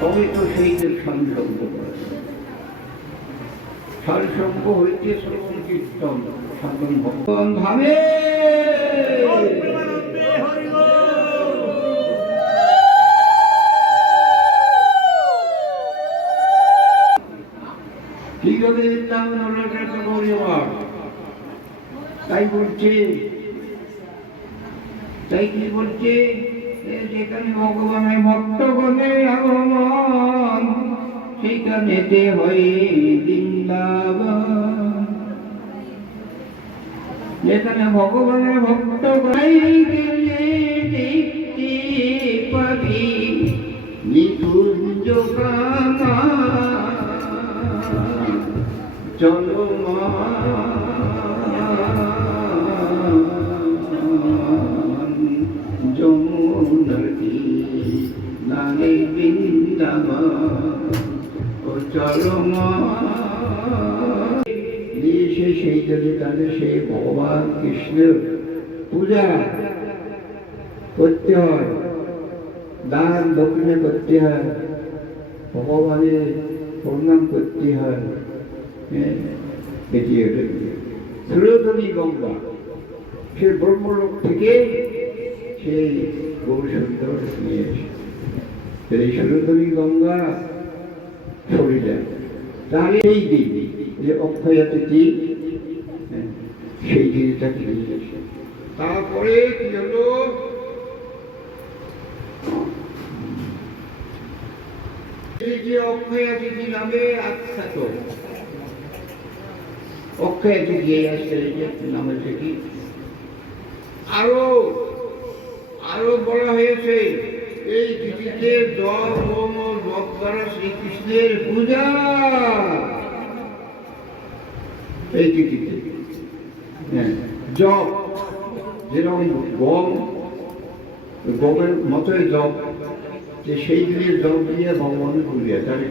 তবে তো সেইদের সারসঙ্গ করে। সারসঙ্গ হইতে শ্রবণ কীর্তন সাধন ভগবান ধামে তাই বলছে, তাই কি বলছে, যেখানে ভগবানের ভক্তগণের আগমন সেখানেতে হয় বৃন্দাবন। যেখানে ভগবানের ভক্তগণ গেলে দেখতে পাবি নিকুঞ্জ কামা। চলো মা যমুনাটি নারে বৃন্দাবন ও চলো মা। সেই যদি তাহলে সেই ভগবান কৃষ্ণের পূজা করতে হয়, দান দক্ষিণে করতে হয়, ভগবানের প্রণাম করতে হয়। এটি সুরধনী গঙ্গা সে ব্রহ্মলোক থেকে সেই গৌরসুন্দর নিয়ে এসে এই সুরধনী গঙ্গা সরে যায়। তাহলে এই দিন যে অক্ষয় তিথি, সেই দিনটাকে নিয়ে এসে তারপরে কি হলো, এই যে অক্ষয় তিথি নামে আখ্যাত, অক্ষয় তিথি আসছে নামে থেকে আরো আরো বলা হয়েছে এই তিথিতে জপ হোম ও জপ দ্বারা শ্রীকৃষ্ণের পূজা। এই তিথিতে জপ যেরকম গমের মতোই জপ, যে সেই দিনের জপ দিয়ে ভগবানের পূজা। তাহলে